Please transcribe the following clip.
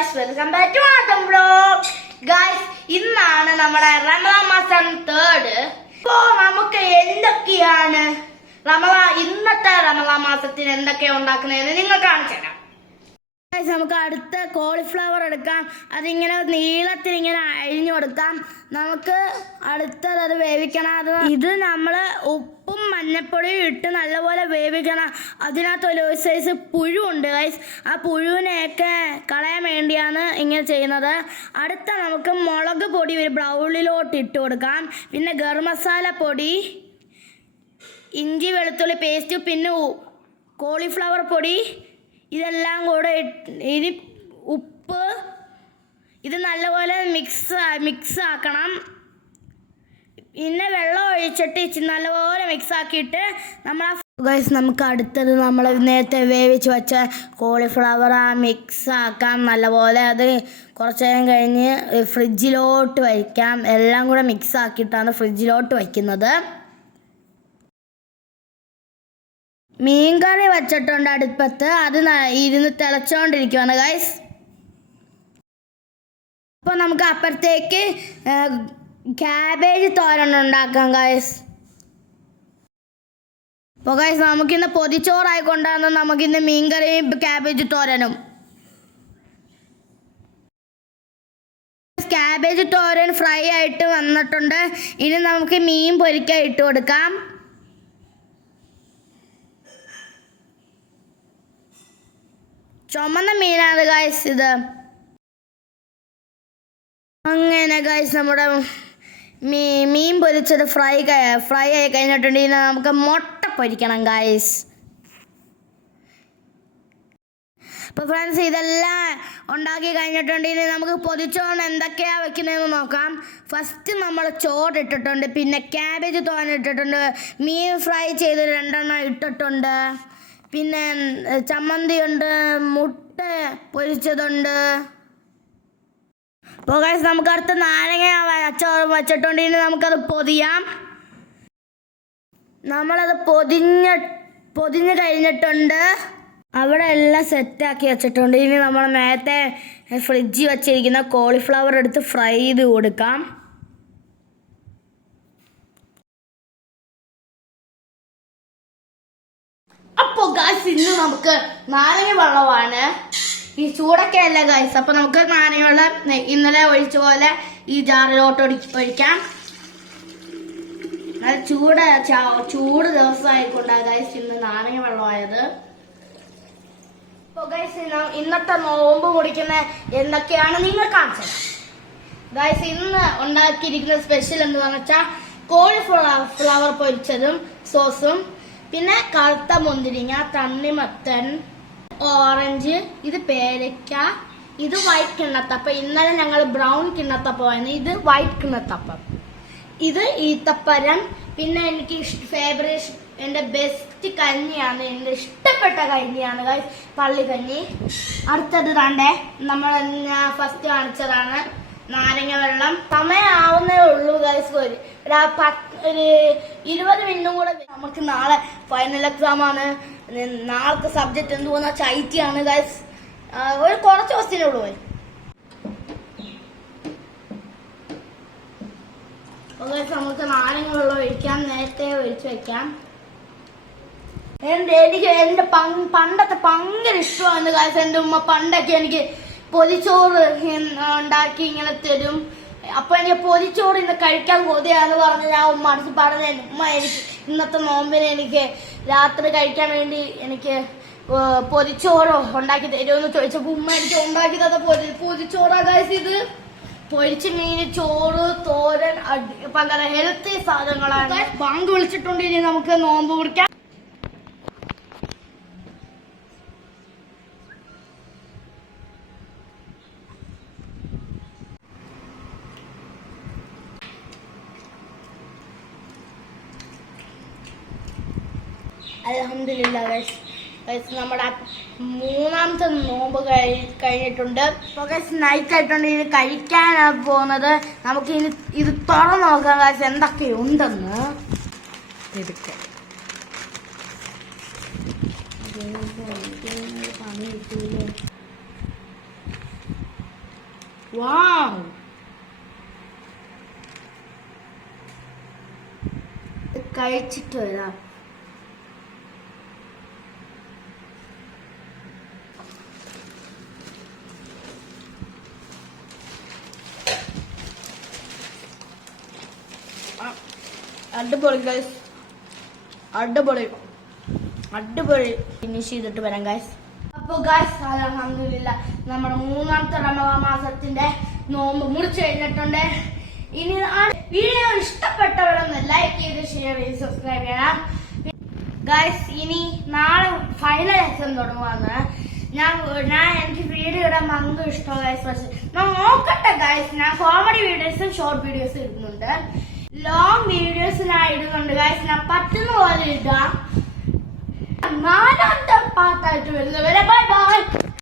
Guys, welcome back to Adam vlog. Guys, ഇന്നാണ് നമ്മുടെ റമളാൻ മാസം 3. ഇപ്പോ നമുക്ക് എന്തൊക്കെയാണ് ഇന്നത്തെ റമളാൻ മാസത്തിന് എന്തൊക്കെയാണ് ഉണ്ടാക്കുന്നതെന്ന് നിങ്ങൾ കാണിച്ചു തരാം. നമുക്ക് അടുത്ത കോളിഫ്ലവർ എടുക്കാം. അതിങ്ങനെ നീളത്തിൽ ഇങ്ങനെ അരിഞ്ഞു കൊടുക്കാം. നമുക്ക് അടുത്തത് അത് വേവിക്കണം. ഇത് നമ്മൾ ഉപ്പും മഞ്ഞപ്പൊടിയും ഇട്ട് നല്ലപോലെ വേവിക്കണം. അതിനകത്ത് ഒരു സൈസ് പുഴുണ്ട് ഗൈസ്. ആ പുഴുവിനെയൊക്കെ കളയാൻ വേണ്ടിയാണ് ഇങ്ങനെ ചെയ്യുന്നത്. അടുത്ത നമുക്ക് മുളക് പൊടി ഒരു ബ്രൗളിലോട്ട് ഇട്ട് കൊടുക്കാം. പിന്നെ ഗരം മസാല പൊടി, ഇഞ്ചി വെളുത്തുള്ളി പേസ്റ്റ്, പിന്നെ കോളിഫ്ലവർ പൊടി, ഇതെല്ലാം കൂടെ ഇനി ഉപ്പ്, ഇത് നല്ലപോലെ മിക്സ് ആക്കണം. പിന്നെ വെള്ളം ഒഴിച്ചിട്ട് നല്ലപോലെ മിക്സ് ആക്കിയിട്ട് നമുക്ക് അടുത്തത് നമ്മൾ നേരത്തെ വേവിച്ച് വെച്ച കോളിഫ്ലവർ മിക്സ് ആക്കാം. നല്ലപോലെ അത് കുറച്ച് നേരം കഴിഞ്ഞ് ഫ്രിഡ്ജിലോട്ട് വയ്ക്കാം. എല്ലാം കൂടെ മിക്സ് ആക്കിയിട്ടാണ് ഫ്രിഡ്ജിലോട്ട് വയ്ക്കുന്നത്. മീൻകറി വച്ചിട്ടുണ്ട് അടുപ്പത്ത്. അത് ഇരുന്ന് തിളച്ചുകൊണ്ടിരിക്കുകയാണ് ഗൈസ്. അപ്പോൾ നമുക്ക് അപ്പുറത്തേക്ക് ക്യാബേജ് തോരൻ ഉണ്ടാക്കാം ഗൈസ്. അപ്പോൾ ഗൈസ്, നമുക്കിന്ന് പൊതിച്ചോറായിക്കൊണ്ടാണ് നമുക്കിന്ന് മീൻകറിയും ക്യാബേജ് തോരനും. ക്യാബേജ് തോരൻ ഫ്രൈ ആയിട്ട് വന്നിട്ടുണ്ട്. ഇനി നമുക്ക് മീൻ പൊരിക്കാൻ ഇട്ട് കൊടുക്കാം. ചുമന്ന മീനാണ് ഗൈസ് ഇത്. അങ്ങനെ ഗൈസ്, നമ്മുടെ മീൻ പൊരിച്ചത് ഫ്രൈ ആയി കഴിഞ്ഞിട്ടുണ്ടെങ്കിൽ നമുക്ക് മുട്ട പൊരിക്കണം ഗൈസ്. അപ്പോൾ ഫ്രണ്ട്സ്, ഇതെല്ലാം ഉണ്ടാക്കി കഴിഞ്ഞിട്ടുണ്ടെങ്കിൽ നമുക്ക് പൊതിച്ചോറ് എന്തൊക്കെയാണ് വെക്കുന്നതെന്ന് നോക്കാം. ഫസ്റ്റ് നമ്മൾ ചോറ് ഇട്ടിട്ടുണ്ട്, പിന്നെ ക്യാബേജ് തോരൻ ഇട്ടിട്ടുണ്ട്, മീൻ ഫ്രൈ ചെയ്ത് 2 ഇട്ടിട്ടുണ്ട്, പിന്നെ ചമ്മന്തിയുണ്ട്, മുട്ട പൊരിച്ചതുണ്ട്. അപ്പോൾ ഗൈസ്, നമുക്ക് അടുത്ത നാരങ്ങ അച്ചാർ വച്ചിട്ടുണ്ടെങ്കിൽ നമുക്കത് പൊതിയാം. നമ്മളത് പൊതിഞ്ഞ് കഴിഞ്ഞിട്ടുണ്ട്. അവിടെ എല്ലാം സെറ്റാക്കി വെച്ചിട്ടുണ്ട്. ഇനി നമ്മൾ നേരത്തെ ഫ്രിഡ്ജിൽ വെച്ചിരിക്കുന്ന കോളിഫ്ലവർ എടുത്ത് ഫ്രൈ ചെയ്ത് കൊടുക്കാം. അപ്പോൾ ഗൈസ്, ഇന്ന് നമുക്ക് നാരങ്ങ വെള്ളമാണ്. ഈ ചൂടൊക്കെ അല്ല ഗൈസ്. അപ്പോൾ നമുക്ക് നാരങ്ങ വെള്ളം ഇന്നലെ ഒഴിച്ച പോലെ ഈ ജാറിലോട്ട് ഒഴിക്കാം. അത് ചൂട് ദിവസമായിക്കൊണ്ടാണ് ഗൈസ് ഇന്ന് നാരങ്ങ വെള്ളമായത്. അപ്പോൾ ഗൈസ്, ഇന്നത്തെ നോമ്പ് മുറിക്കുന്ന എന്തൊക്കെയാണ് നിങ്ങൾ കാണിച്ചത് ഗൈസ്. ഇന്ന് ഉണ്ടാക്കിയിരിക്കുന്ന സ്പെഷ്യൽ എന്താണെന്ന് വെച്ചാൽ കോളിഫ്ലവർ പൊരിച്ചതും സോസും, പിന്നെ കറുത്ത മുന്തിരിങ്ങ, തണ്ണിമത്തൻ, ഓറഞ്ച്, ഇത് പേരയ്ക്ക, ഇത് വൈറ്റ് കിണ്ണത്തപ്പം. ഇന്നലെ ഞങ്ങൾ ബ്രൗൺ കിണ്ണത്തപ്പമായിരുന്നു. ഇത് വൈറ്റ് കിണ്ണത്തപ്പം. ഇത് ഈത്തപ്പഴം. പിന്നെ എനിക്ക് ഫേവറേറ്റ്, എൻ്റെ ബെസ്റ്റ് കഞ്ഞിയാണ്, എൻ്റെ ഇഷ്ടപ്പെട്ട കഞ്ഞിയാണ് ഗൈസ്, പള്ളിക്കഞ്ഞി. അടുത്തത് താണ്ടേ നമ്മൾ ഫസ്റ്റ് കാണിച്ചതാണ് നാരങ്ങ വെള്ളം. സമയമാവുന്നേ ഉള്ളൂ ഗൈസ്. ഒരു 20 മിനിറ്റും കൂടെ. നമുക്ക് നാളെ ഫൈനൽ എക്സാം ആണ്. നാളത്തെ സബ്ജക്ട് എന്തുവെന്നാ ചൈത്യാണ് ഗൈസ്. ഒരു കുറച്ച് ക്വസ്റ്റ്യനേ ഉള്ളൂ. നമുക്ക് നാരങ്ങ വെള്ളം ഒഴിക്കാം. നേരത്തെ ഒഴിച്ചു വെക്കാം. എനിക്ക് എന്റെ പണ്ടത്തെ ഭയങ്കര ഇഷ്ടമാണ് ഗൈസ്. എന്റെ ഉമ്മ പണ്ടൊക്കെ എനിക്ക് പൊതിച്ചോറ് ഉണ്ടാക്കി ഇങ്ങനെ തരും. അപ്പൊ എനിക്ക് പൊതിച്ചോറ് ഇന്ന് കഴിക്കാൻ കൊതിയാന്ന് പറഞ്ഞ് ഞാൻ ഉമ്മ അടുത്ത് പറഞ്ഞു, ഉമ്മ എനിക്ക് ഇന്നത്തെ നോമ്പിന് എനിക്ക് രാത്രി കഴിക്കാൻ വേണ്ടി എനിക്ക് പൊതിച്ചോറോ ഉണ്ടാക്കി തരുമെന്ന് ചോദിച്ചപ്പോ ഉമ്മ എനിക്ക് ഉണ്ടാക്കി തന്ന പൊതിച്ചോറാ ഗൈസ്. ഇത് പൊരിച്ച മീൻ, ചോറ്, തോരൻ, പല ഹെൽത്തി സാധനങ്ങളാണ്. ബാങ്ക് വിളിച്ചിട്ടുണ്ട്. ഇനി നമുക്ക് നോമ്പ് കുടിക്കാം. അൽഹംദുലില്ലാ ഗൈസ്. നമ്മുടെ 3ാമത്തെ നോമ്പ് കഴിഞ്ഞിട്ടുണ്ട്. അപ്പോൾ ഗൈസ്, നൈറ്റ് ആയിട്ടുണ്ട്. ഇനി കഴിക്കാനാണ് പോകുന്നത്. നമുക്ക് ഇനി ഇത് തുറന്ന് നോക്കാം ഗൈസ് എന്തൊക്കെയുണ്ടെന്ന്. പണി കിട്ടൂലേ. വാവ്, കഴിച്ചിട്ട് വരാം. അടിപൊളി ഗൈസ്, അടിപൊളി അടിപൊളി. ഫിനിഷ് ചെയ്തിട്ട് വരാം ഗൈസ്. അപ്പൊ ഗൈസ് അൽഹംദുലില്ലാ നമ്മുടെ മൂന്നാമത്തെ റമദാൻ മാസത്തിന്റെ നോമ്പ് മുറിച്ചു കഴിഞ്ഞിട്ടുണ്ട്. ഇനി വീഡിയോ ഇഷ്ടപ്പെട്ടവരൊന്ന് ലൈക്ക് ചെയ്ത് ഷെയർ ചെയ്ത് സബ്സ്ക്രൈബ് ചെയ്യണം ഗൈസ്. ഇനി നാളെ ഫൈനൽ എക്സാം തുടങ്ങുവാന്ന്. ഞാൻ എനിക്ക് വീഡിയോ ഇടാൻ ഭയങ്കര ഇഷ്ടമാണ് ഗൈസ്. പക്ഷെ ഞാൻ നോക്കട്ടെ ഗൈസ്. ഞാൻ കോമഡി വീഡിയോസും ഷോർട്ട് വീഡിയോസും ഇടുന്നുണ്ട്, ലോങ് വീഡിയോസ് ഞാൻ ഇടുന്നുണ്ട് ഗൈസ്. ഞാൻ പറ്റുന്ന പോലെ ഇടാം. നാലാമത്തെ പാർട്ട്